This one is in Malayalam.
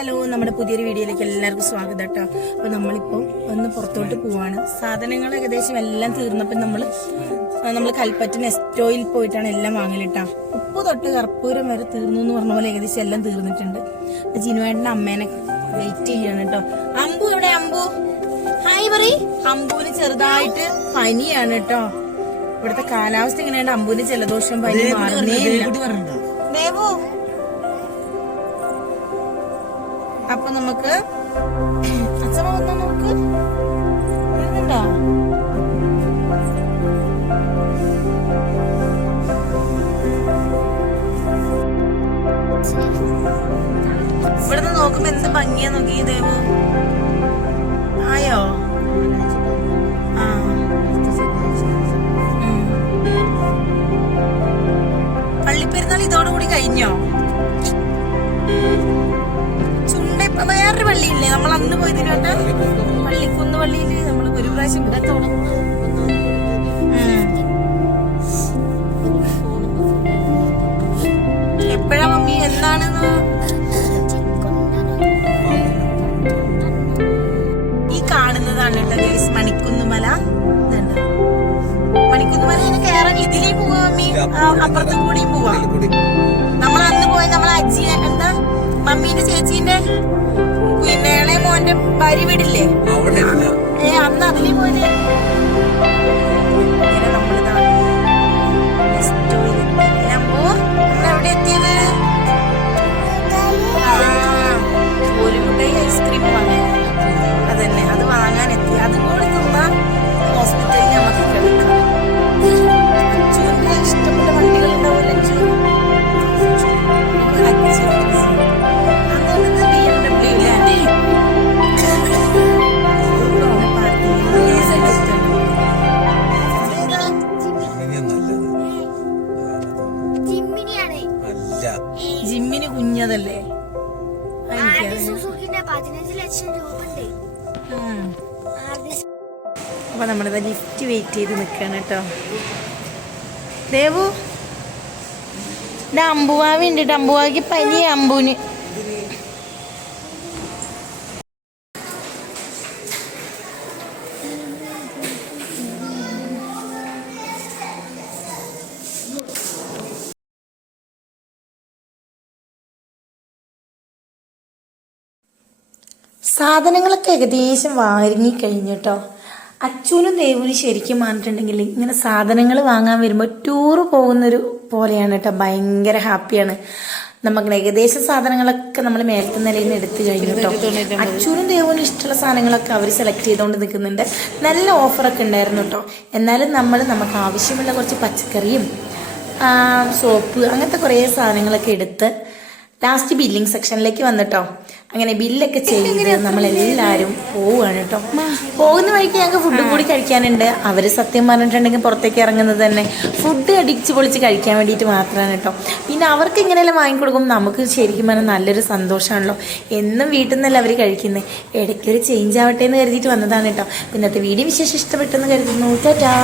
ഹലോ, നമ്മുടെ പുതിയൊരു വീഡിയോയിലേക്ക് എല്ലാവർക്കും സ്വാഗതം കേട്ടോ. അപ്പോൾ നമ്മളിപ്പോൾ ഒന്ന് പുറത്തോട്ട് പോവാണ്. സാധനങ്ങൾ ഏകദേശം എല്ലാം തീർന്നപ്പോൾ നമ്മൾ കൽപ്പറ്റ നെസ്റ്റോയിൽ പോയിട്ടാണ് എല്ലാം വാങ്ങലിട്ടാ. ഉപ്പ് തൊട്ട് കർപ്പൂരം വരെ തീർന്നു എന്ന് പറഞ്ഞ പോലെ ഏകദേശം എല്ലാം തീർന്നിട്ടുണ്ട്. ജിനുവേട്ടൻ്റെ അമ്മേനെ വെയിറ്റ് ചെയ്യാണ് കേട്ടോ. അമ്പു എവിടെ? അമ്പു ഹായ് പറയ്. അമ്പുവിന് ചെറുതായിട്ട് പനിയാണ് കേട്ടോ. ഇവിടുത്തെ കാലാവസ്ഥ എങ്ങനെയാണ്? അമ്പുവിന് ജലദോഷം പനി മാറുന്നേ ഇല്ല. ദേവു, അപ്പൊ നമുക്ക് അച്ഛമ്മ വന്നോ നോക്ക്. വരുന്നുണ്ടോ? ഇവിടുന്ന് നോക്കുമ്പോ എന്ത് ഭംഗിയാ നോക്കി ദേവു. ആയോ? പള്ളിപ്പെരുന്നാൾ ഇതോടുകൂടി കഴിഞ്ഞോ? വേറൊരു പള്ളിയില്ലേ നമ്മൾ അന്ന് പോയതിനോട്ട്? പള്ളിക്കുന്ന് പള്ളിയില് നമ്മൾ ഒരു പ്രാവശ്യം എപ്പോഴാ മമ്മി? എന്നാണെന്ന്? ഈ കാണുന്നതാണ് കേട്ടോ മണിക്കുന്നുമല. മണിക്കുന്നുമല ഇങ്ങനെ കയറാൻ ഇതിലേ പോവാ മമ്മി, അപ്പുറത്തും കൂടിയും പോവാ. നമ്മൾ അന്ന് പോയ നമ്മളെ അജ്ജി എന്താ മമ്മീന്റെ ചേച്ചീന്റെ പിന്നെ ഇളയ മോന്റെ ഭാര്യ വീടില്ലേ, അന്ന് അതിലേ പോലെ നമ്മളിതാ എവിടെ എത്തിയത്? ഒരു മുട്ടായി ഐസ്ക്രീം വാങ്ങാൻ, അതന്നെ അത് വാങ്ങാൻ എത്തി. അതും കൂടി തിന്നാ ഹോസ്പിറ്റലിൽ നമുക്ക് കിടക്കാം. അച്ഛൻ്റെ ഇഷ്ടപ്പെട്ട വണ്ടികൾ ഉണ്ടാവില്ല. ജിമ്മിന് കുഞ്ഞതല്ലേ? അപ്പൊ നമ്മളിത് ലിഫ്റ്റ് വെയിറ്റ് ചെയ്ത് നിക്കാണ് കേട്ടോ. ദേവു, അമ്പുവാവി ഉണ്ട്. അമ്പുവാവിക്ക് പനി. അമ്പുവിന് സാധനങ്ങളൊക്കെ ഏകദേശം വാങ്ങിക്കഴിഞ്ഞു കേട്ടോ. അച്ഛനും ദേവുനും ശരിക്കും പറഞ്ഞിട്ടുണ്ടെങ്കിൽ ഇങ്ങനെ സാധനങ്ങൾ വാങ്ങാൻ വരുമ്പോൾ ടൂറ് പോകുന്നൊരു പോലെയാണ് കേട്ടോ. ഭയങ്കര ഹാപ്പിയാണ്. നമുക്ക് ഏകദേശം സാധനങ്ങളൊക്കെ നമ്മൾ മേലത്തെ നിലയിൽ നിന്ന് എടുത്തു കഴിഞ്ഞു കേട്ടോ. അച്ഛനും ദേവുനും ഇഷ്ടമുള്ള സാധനങ്ങളൊക്കെ അവർ സെലക്ട് ചെയ്തുകൊണ്ട് നിൽക്കുന്നുണ്ട്. നല്ല ഓഫറൊക്കെ ഉണ്ടായിരുന്നു കേട്ടോ. എന്നാലും നമുക്ക് ആവശ്യമുള്ള കുറച്ച് പച്ചക്കറിയും സോപ്പ് അങ്ങനത്തെ കുറേ സാധനങ്ങളൊക്കെ എടുത്ത് ലാസ്റ്റ് ബില്ലിംഗ് സെക്ഷനിലേക്ക് വന്നിട്ടോ. അങ്ങനെ ബില്ലൊക്കെ ചെയ്ത് നമ്മളെല്ലാവരും പോവുകയാണ് കേട്ടോ. പോകുന്ന വഴിക്ക് ഞങ്ങൾക്ക് ഫുഡും കൂടി കഴിക്കാനുണ്ട്. അവർ സത്യം പറഞ്ഞിട്ടുണ്ടെങ്കിൽ പുറത്തേക്ക് ഇറങ്ങുന്നത് തന്നെ ഫുഡ് അടിച്ച് പൊളിച്ച് കഴിക്കാൻ വേണ്ടിയിട്ട് മാത്രമാണ് കേട്ടോ. പിന്നെ അവർക്ക് ഇങ്ങനെയെല്ലാം വാങ്ങിക്കൊടുക്കും, നമുക്ക് ശരിക്കും പറഞ്ഞാൽ നല്ലൊരു സന്തോഷമാണല്ലോ. എന്നും വീട്ടിൽ നിന്നല്ല അവർ കഴിക്കുന്നത്. ഇടയ്ക്കൊരു ചേഞ്ച് ആവട്ടെ എന്ന് കരുതിയിട്ട് വന്നതാണ് കേട്ടോ. ഇന്നത്തെ വീഡിയോ വിശേഷം ഇഷ്ടപ്പെട്ടെന്ന് കരുതുന്നു. ടാറ്റാ.